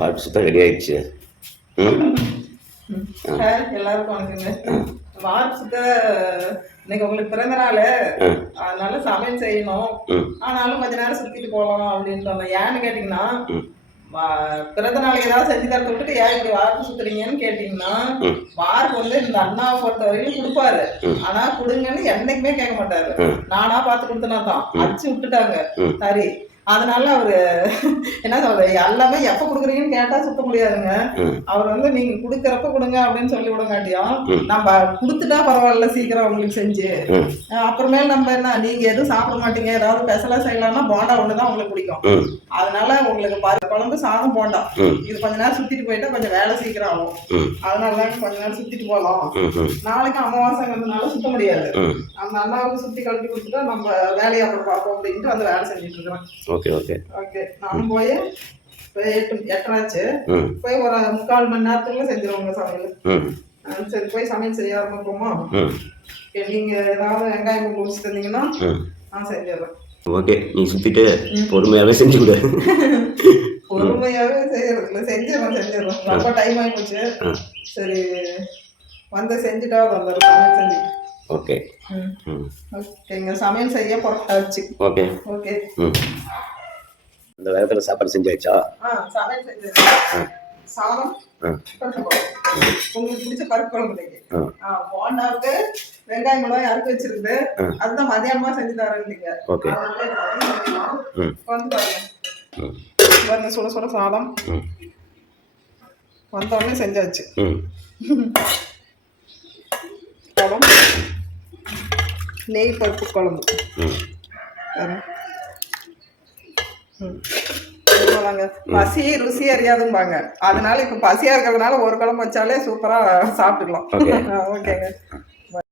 வாழைப்பூ சுத்தம் ரெடி ஆயிடுச்சு. எல்லாருக்கும் வணக்கங்க. வாழைப்பூ சுத்த இன்னைக்கு உங்களுக்கு பிறந்த நாள், அதனால சமையல் செய்யணும். ஆனாலும் கொஞ்ச நேரம் சுத்திட்டு போகலாம் அப்படின்னு சொன்னேன். ஏன்னு கேட்டீங்கன்னா, பிறந்த நாளைக்கு ஏதாவது செஞ்சு தரத்தை விட்டுட்டு ஏன் இப்படி வாழைப்பூ சுத்துறீங்கன்னு கேட்டீங்கன்னா, வாழைப்பூ வந்து இந்த அண்ணாவை பொறுத்த வரையும் கொடுப்பாரு. ஆனா கொடுங்கன்னு என்னைக்குமே கேட்க மாட்டாரு. நானா பார்த்து கொடுத்தனா தான் அடிச்சு விட்டுட்டாங்க சரி. அதனால அவரு என்ன சொல்ற எல்லாமே எப்ப குடுக்குறீங்கன்னு கேட்டா சுத்த முடியாதுங்க. அவர் வந்து நீங்க குடுக்கறப்ப கொடுங்க அப்படின்னு சொல்லி விடங்காட்டியும் நம்ம குடுத்துட்டா பரவாயில்ல சீக்கிரம் உங்களுக்கு செஞ்சு அப்புறமேல் நம்ம என்ன நீங்க எதுவும் சாப்பிட மாட்டீங்க ஏதாவது ஸ்பெஷலா செய்யலாம்னா போண்டா ஒண்ணுதான் உங்களுக்கு பிடிக்கும். அதனால உங்களுக்கு குழம்பு சாதம் போண்டா இது கொஞ்ச நேரம் சுத்திட்டு போயிட்டா கொஞ்சம் வேலை சீக்கிரம் ஆகும். அதனாலதான் கொஞ்ச நேரம் சுத்திட்டு போகலாம். நாளைக்கு அமாவாசைங்கிறதுனால சுத்த முடியாது. அந்த அண்ணாவுக்கு சுத்தி கழட்டி கொடுத்துட்டா நம்ம வேலையை அப்புறம் பார்ப்போம் அப்படின்ட்டு அந்த வேலை செஞ்சுட்டு இருக்கிறேன். Okay okay okay. நான் போய் 8 ஆச்சு. போய் ஒரு 3/4 மணி நேரத்துக்குள்ள செஞ்சிருவாங்க சமையல். சரி போய் சமையல் செய்ய ஆரம்பிப்போமா? நீங்க ஏதாவது வெங்காயம் முடிச்சு தந்தீங்கன்னா நான் செஞ்சிடுறேன். ஓகே. நீ சுத்திட்டு பொறுமையாவே செஞ்சு கொடு. பொறுமையாவே செய்யறதுல செஞ்சிடறோம். ரொம்ப டைம் ஆகி போச்சு. சரி வந்து செஞ்சுட்டா வந்துடும் சமையல் செஞ்சுட்டு. ஓகே. ஓகேங்க. சமையல் செய்ய புறப்பட்டாச்சு. Okay okay. இந்த வேகத்துல சாப்பாடு செஞ்சாச்சா? சமையல் செஞ்சாச்சு. சாதம் உங்களுக்கு பிடிச்ச பருப்பு குழம்பு போண்டாவுக்கு வெங்காயம் மிளகாய் அறுத்து வச்சிருக்கு. அதுதான் மதியானமா செஞ்சு தரேன். ஓகே. வந்து பாருங்க சுட சுட சாதம் வந்தோடனே செஞ்சாச்சு. குழம்பு நெய் பருப்பு குழம்பு பசி ருசி அறியாதும்பாங்க. அதனால இப்ப பசியா இருக்கிறதுனால ஒரு குழம்பு வச்சாலே சூப்பரா சாப்பிட்டுக்கலாம். ஓகேங்க.